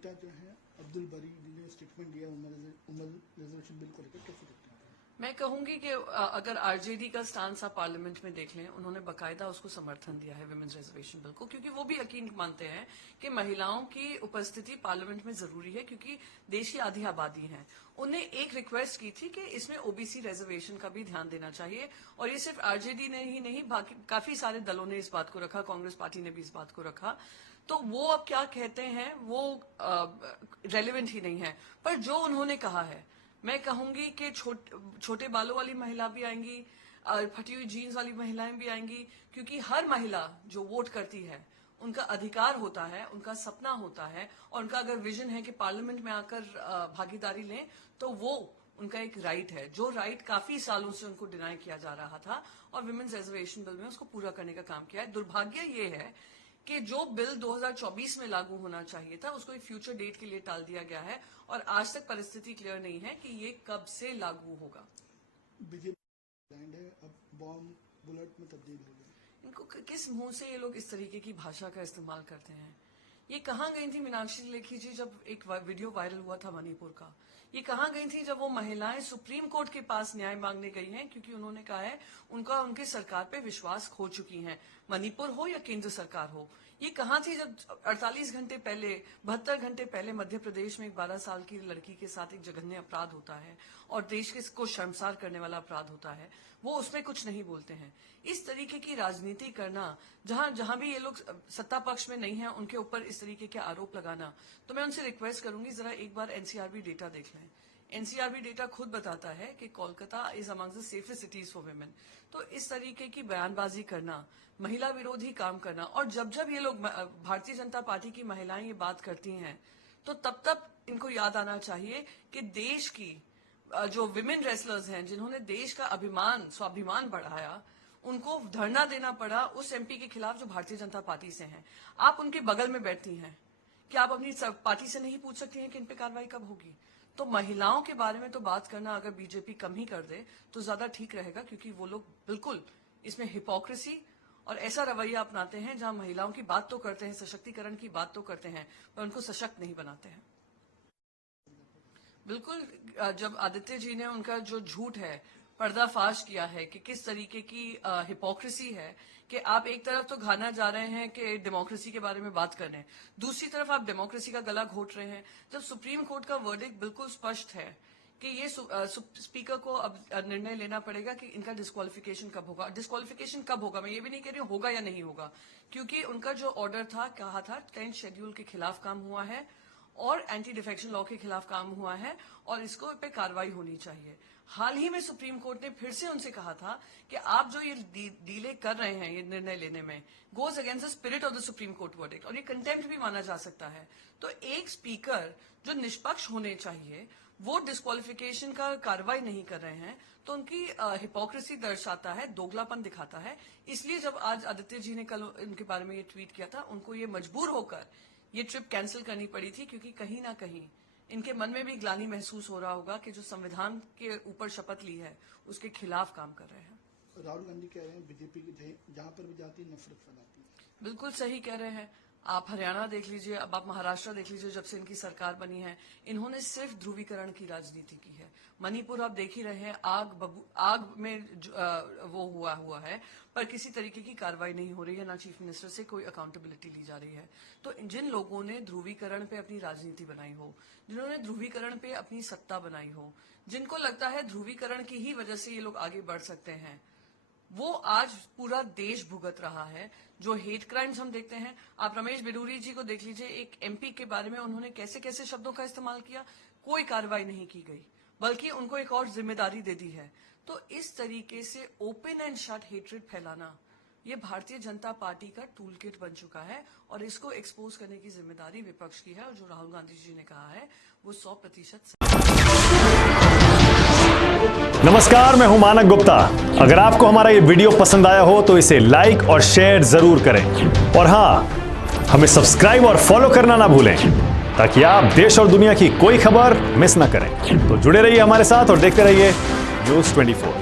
नेता जो है अब्दुल बरी ने स्टेटमेंट दिया उमर रिजर्वेशन बिल को लेकर, कैसे देखते हैं? मैं कहूंगी कि अगर आरजेडी का स्टांस आप पार्लियामेंट में देख लें, उन्होंने बकायदा उसको समर्थन दिया है विमेन्स रिजर्वेशन बिल को, क्योंकि वो भी यकीन मानते हैं कि महिलाओं की उपस्थिति पार्लियामेंट में जरूरी है, क्योंकि देश की आधी आबादी है। उन्हें एक रिक्वेस्ट की थी कि इसमें ओबीसी रिजर्वेशन का भी ध्यान देना चाहिए, और ये सिर्फ आरजेडी ने ही नहीं, बाकी काफी सारे दलों ने इस बात को रखा, कांग्रेस पार्टी ने भी इस बात को रखा। तो वो अब क्या कहते हैं वो रेलेवेंट ही नहीं है, पर जो उन्होंने कहा है, मैं कहूंगी कि छोटे बालों वाली महिला भी आएंगी, फटी हुई जीन्स वाली महिलाएं भी आएंगी, क्योंकि हर महिला जो वोट करती है उनका अधिकार होता है, उनका सपना होता है, और उनका अगर विजन है कि पार्लियामेंट में आकर भागीदारी लें, तो वो उनका एक राइट है, जो राइट काफी सालों से उनको डिनाई किया जा रहा था, और विमेन्स रिजर्वेशन बिल में उसको पूरा करने का काम किया है। दुर्भाग्य ये है कि जो बिल 2024 में लागू होना चाहिए था, उसको एक फ्यूचर डेट के लिए टाल दिया गया है, और आज तक परिस्थिति क्लियर नहीं है कि ये कब से लागू होगा। बीजेपी है अब बॉम्ब बुलेट में तब्दील हो गया। इनको किस मुंह से ये लोग इस तरीके की भाषा का इस्तेमाल करते हैं? ये कहाँ गई थी मीनाक्षी लेखी जी जब एक वीडियो वायरल हुआ था मणिपुर का? ये कहाँ गई थी जब वो महिलाएं सुप्रीम कोर्ट के पास न्याय मांगने गई हैं, क्योंकि उन्होंने कहा है उनका उनकी सरकार पे विश्वास खो चुकी हैं, मणिपुर हो या केंद्र सरकार हो। ये कहाँ थी जब 48 घंटे पहले, 72 घंटे पहले मध्य प्रदेश में एक 12 साल की लड़की के साथ एक जघन्य अपराध होता है और देश को शर्मसार करने वाला अपराध होता है, वो उसमें कुछ नहीं बोलते हैं। इस तरीके की राजनीति करना, जहां भी ये लोग सत्ता पक्ष में नहीं है, उनके ऊपर इस तरीके के आरोप लगाना, तो मैं उनसे रिक्वेस्ट करूंगी जरा एक बार एनसीआरबी डेटा देख लें। एनसीआरबी डेटा खुद बताता है कि Kolkata is among the safest cities for women. तो इस तरीके की बयानबाजी करना, महिला विरोधी काम करना, और जब जब ये लोग भारतीय जनता पार्टी की महिलाएं ये बात करती हैं, तो तब इनको याद आना चाहिए कि देश की जो विमेन रेसलर्स हैं, जिन्होंने देश का स्वाभिमान बढ़ाया, उनको धरना देना पड़ा उस एमपी के खिलाफ जो भारतीय जनता पार्टी से हैं। आप उनके बगल में बैठती हैं, क्या आप अपनी पार्टी से नहीं पूछ सकती हैं कि इन पे कार्रवाई कब होगी? तो महिलाओं के बारे में तो बात करना अगर बीजेपी कम ही कर दे तो ज्यादा ठीक रहेगा, क्योंकि वो लोग बिल्कुल इसमें हिपोक्रेसी और ऐसा रवैया अपनाते हैं जहां महिलाओं की बात तो करते हैं, सशक्तिकरण की बात तो करते हैं, पर उनको सशक्त नहीं बनाते हैं। बिल्कुल, जब आदित्य जी ने उनका जो झूठ है पर्दाफाश किया है कि किस तरीके की हिपोक्रेसी है कि आप एक तरफ तो घाना जा रहे हैं कि डेमोक्रेसी के बारे में बात कर रहे हैं, दूसरी तरफ आप डेमोक्रेसी का गला घोट रहे हैं, जब सुप्रीम कोर्ट का वर्डिक्ट बिल्कुल स्पष्ट है कि ये स्पीकर को अब निर्णय लेना पड़ेगा कि इनका डिस्क्वालिफिकेशन कब होगा। डिस्क्वालिफिकेशन कब होगा मैं ये भी नहीं कह रही हूँ होगा या नहीं होगा, क्योंकि उनका जो ऑर्डर था, कहा था 10th शेड्यूल के खिलाफ काम हुआ है और एंटी डिफेक्शन लॉ के खिलाफ काम हुआ है, और इसको पे कार्रवाई होनी चाहिए। हाल ही में सुप्रीम कोर्ट ने फिर से उनसे कहा था कि आप जो ये डीले कर रहे हैं ये निर्णय लेने में, goes against the spirit of the supreme court verdict, और ये कंटेम्प्ट भी माना जा सकता है। तो एक स्पीकर जो निष्पक्ष होने चाहिए वो डिस्क्वालिफिकेशन का कार्रवाई नहीं कर रहे हैं, तो उनकी हिपोक्रेसी दर्शाता है, दोगलापन दिखाता है। इसलिए जब आज आदित्य जी ने कल उनके बारे में ये ट्वीट किया था, उनको ये मजबूर होकर ये ट्रिप कैंसिल करनी पड़ी थी, क्योंकि कहीं ना कहीं इनके मन में भी ग्लानि महसूस हो रहा होगा कि जो संविधान के ऊपर शपथ ली है उसके खिलाफ काम कर रहे हैं। राहुल गांधी कह रहे हैं बीजेपी की जहां पर भी जाती है नफरत फैलाती है। बिल्कुल सही कह रहे हैं। आप हरियाणा देख लीजिए, अब आप महाराष्ट्र देख लीजिए, जब से इनकी सरकार बनी है इन्होंने सिर्फ ध्रुवीकरण की राजनीति की है। मणिपुर आप देख ही रहे हैं, आग में वो हुआ है, पर किसी तरीके की कार्रवाई नहीं हो रही है, ना चीफ मिनिस्टर से कोई अकाउंटेबिलिटी ली जा रही है। तो जिन लोगों ने ध्रुवीकरण पे अपनी राजनीति बनाई हो, जिन्होंने ध्रुवीकरण पे अपनी सत्ता बनाई हो, जिनको लगता है ध्रुवीकरण की ही वजह से ये लोग आगे बढ़ सकते हैं, वो आज पूरा देश भुगत रहा है। जो हेट क्राइम्स हम देखते हैं, आप रमेश बिडूरी जी को देख लीजिए, एक एमपी के बारे में उन्होंने कैसे कैसे शब्दों का इस्तेमाल किया, कोई कार्रवाई नहीं की गई, बल्कि उनको एक और जिम्मेदारी दे दी है। तो इस तरीके से ओपन एंड शट हेट्रेड फैलाना, ये भारतीय जनता पार्टी का टूल किट बन चुका है, और इसको एक्सपोज करने की जिम्मेदारी विपक्ष की है। और जो राहुल गांधी जी ने कहा है वो 100%। नमस्कार, मैं हूं मानक गुप्ता। अगर आपको हमारा ये वीडियो पसंद आया हो तो इसे लाइक और शेयर जरूर करें, और हां, हमें सब्सक्राइब और फॉलो करना ना भूलें, ताकि आप देश और दुनिया की कोई खबर मिस ना करें। तो जुड़े रहिए हमारे साथ और देखते रहिए न्यूज़ 24।